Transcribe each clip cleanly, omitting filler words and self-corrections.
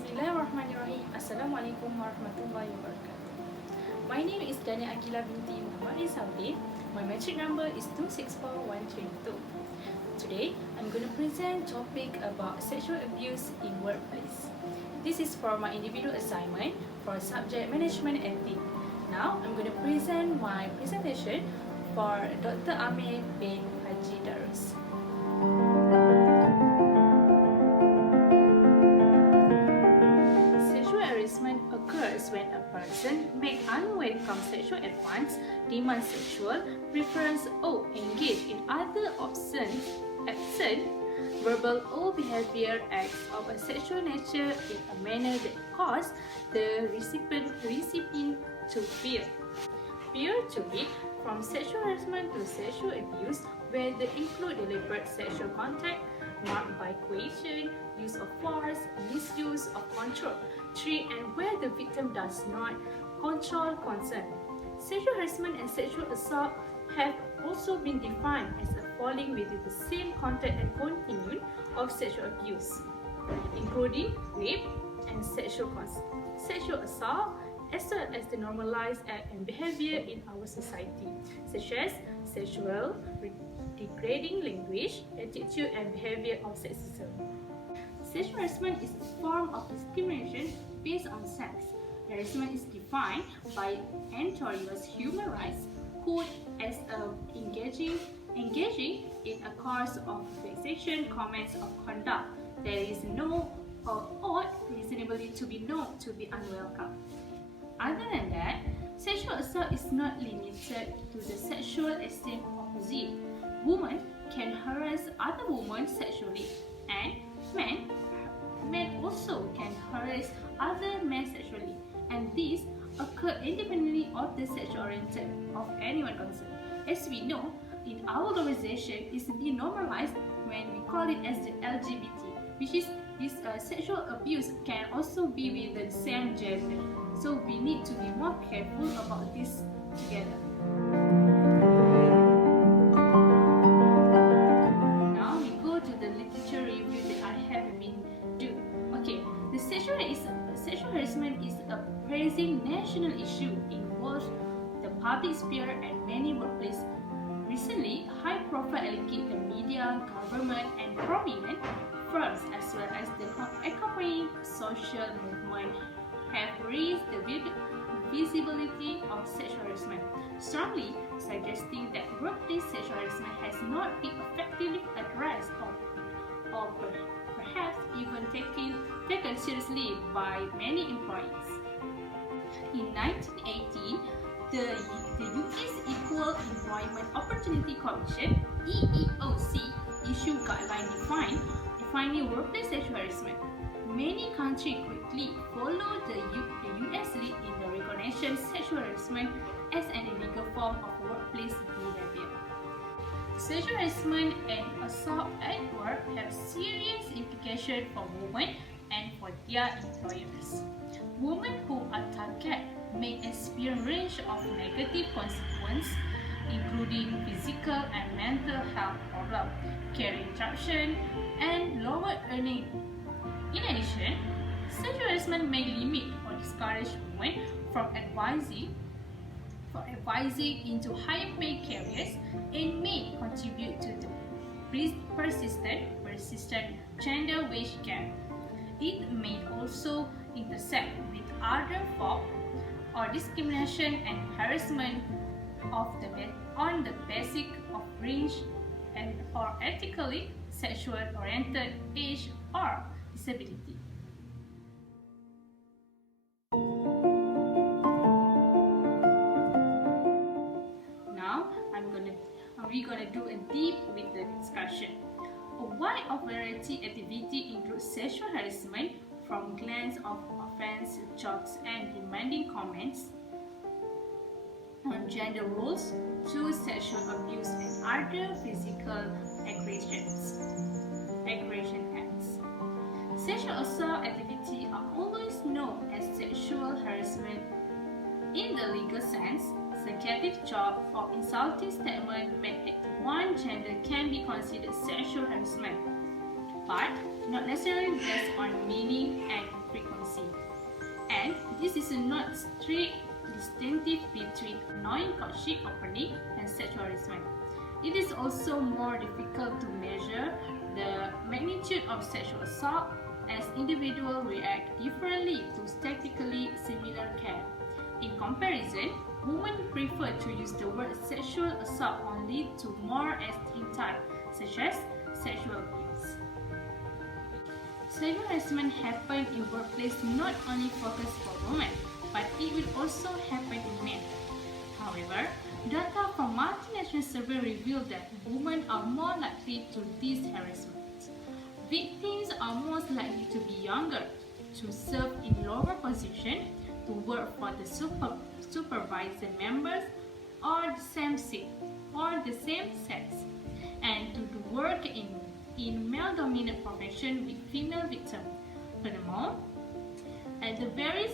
Bismillahirrahmanirrahim. Assalamualaikum warahmatullahi wabarakatuh. My name is Dania Akila binti Muhammad Rizaldi. My metric number is 264132. Today, I'm going to present topic about sexual abuse in workplace. This is for my individual assignment for subject management ethics. Now, I'm going to present my presentation for Dr. Amir bin Haji Darus. Occurs when a person makes unwelcome sexual advance, demands sexual preference, or engage in other absent, verbal or behavior acts of a sexual nature in a manner that causes the recipient to fear. Fear to it from sexual harassment to sexual abuse, where they include deliberate sexual contact marked by coercion, use of force, misuse of control, treat, and where the victim does not control consent. Sexual harassment and sexual assault have also been defined as a falling within the same context and continuum of sexual abuse, including rape and sexual assault, as well as the normalized act and behavior in our society, such as sexual degrading language, attitude, and behavior of sexism. Sexual harassment is a form of discrimination based on sex. Harassment is defined by Ontario's Human Rights Code as engaging in a course of vexation, comments of conduct that is known or ought reasonably to be known to be unwelcome. Other than that, sexual assault is not limited to the sexual extreme opposite. Women can harass other women sexually, and men also can harass other men sexually, and these occur independently of the sexual orientation of anyone concerned. As we know, in our conversation, it's been normalized when we call it as the LGBT, which is this sexual abuse can also be with the same gender. So we need to be more careful about this together. Now we go to the literature review that I have been doing. Okay, the sexual harassment is a pressing national issue in both the public sphere and many workplaces. Recently, high-profile allegations the media, government, and prominent firms, as well as the accompanying social movement, have raised the visibility of sexual harassment, strongly suggesting that workplace sexual harassment has not been effectively addressed or perhaps even taken seriously by many employees. In 1980, the U.S. Equal Employment Opportunity Commission (EEOC) issued guidelines defining workplace sexual harassment. Many countries quickly followed the U.S. lead in the recognition of sexual harassment as an illegal form of workplace behavior. Sexual harassment and assault at work have serious implications for women and for their employers. Women who are targeted may experience a range of negative consequences, including physical and mental health problems, career interruption, and lower earnings. In addition, sexual harassment may limit or discourage women from advising into higher paid careers and may contribute to the persistent gender wage gap. It may also intersect with other forms or discrimination and harassment on the basis of range or ethically sexual oriented age or disability. Now we're gonna do a deep with the discussion. A wide variety activity includes sexual harassment, from glance of offense, jokes, and demanding comments on gender roles to sexual abuse and other physical aggression acts. Sexual assault activity are always known as sexual harassment. In the legal sense, suggestive job or insulting statement made to one gender can be considered sexual harassment, but not necessarily based on meaning and frequency. strict distinction between annoying courtship opening and sexual harassment. It is also more difficult to measure the magnitude of sexual assault as individuals react differently to statistically similar care. In comparison, women prefer to use the word sexual assault only to more extreme types, such as sexual abuse. Sexual harassment happens in workplace not only focused for women, but it will also happen in men. However, data from multinational survey reveal that women are more likely to this harassment. Victims are most likely to be younger, to serve in lower position, to work for the supervisor members or the same sex, and to do work in male-dominated profession with female victims. Furthermore, at various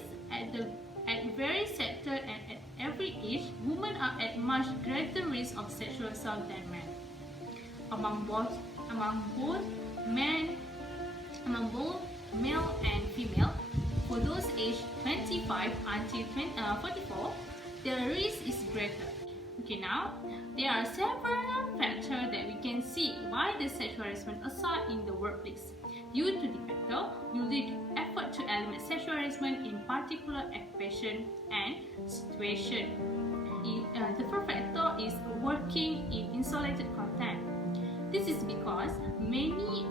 sectors and at every age, women are at much greater risk of sexual assault than men. Among both male and female, for those aged 25 until 44, the risk is greater. Okay, now there are several factors that we can see why the sexual harassment assault in the workplace. Due to the factor, we lead effort to eliminate sexual harassment in particular occupation and situation. The first factor is working in insulated content. This is because many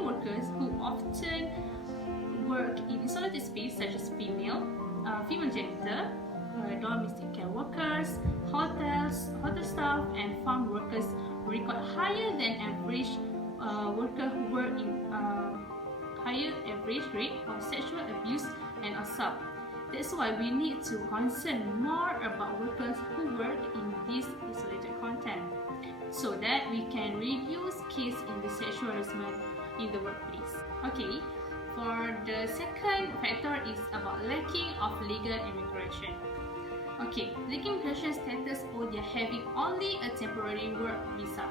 workers who often work in insulated space, such as female janitor, domestic care workers, hotel staff, and farm workers record higher than average workers who work in higher average rate of sexual abuse and assault. That's why we need to concern more about workers who work in this isolated content, so that we can reduce cases in the sexual harassment in the workplace. Okay, for the second factor is about lacking of legal immigration. Okay, lacking immigration status or they're having only a temporary work visa.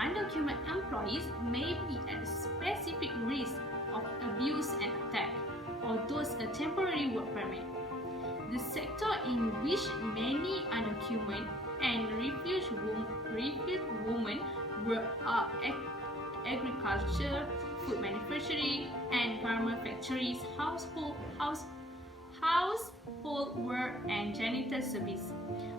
Undocumented employees may be at a specific risk of abuse and attack, although a temporary work permit. The sector in which many undocumented and refugee women work are agriculture, food manufacturing, and garment factories, household work, and janitor service.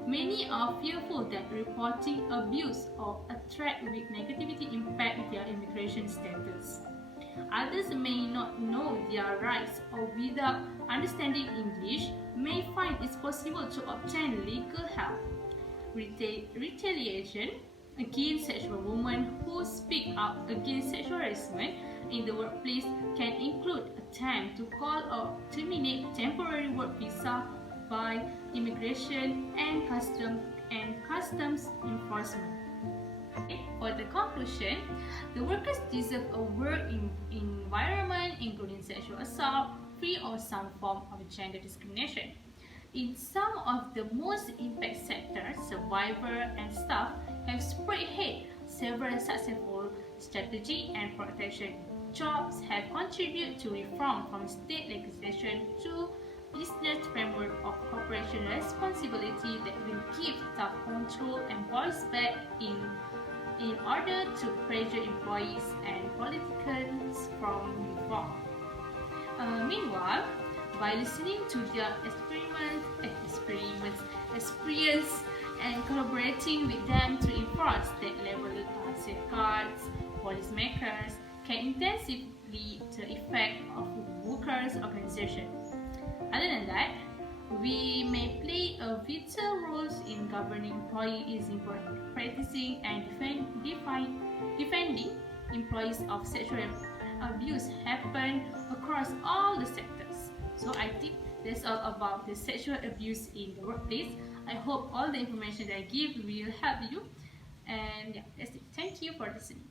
Many are fearful that reporting abuse or a threat with negativity impact their immigration status. Others may not know their rights or without understanding English may find it possible to obtain legal help. Retaliation against sexual women who speak up against sexual harassment in the workplace can include attempt to call or terminate temporary work visa by immigration and customs enforcement. For the conclusion, the workers deserve a work environment including sexual assault free of some form of gender discrimination. In some of the most impacted sectors, survivors and staff have spearheaded several successful strategy and protection jobs have contributed to reform from state legislation to business framework of corporation responsibility that will give tough control and voice back in order to pressure employees and politicians from reform. Meanwhile, by listening to their experience and collaborating with them to enforce state-level safeguards, policymakers can intensively the effect of workers' organizations. Other than that, we may play a vital role in governing employees in practicing and defending employees of sexual abuse happen across all the sectors. So I think that's all about the sexual abuse in the workplace. I hope all the information that I give will help you. And yeah, that's it. Thank you for listening.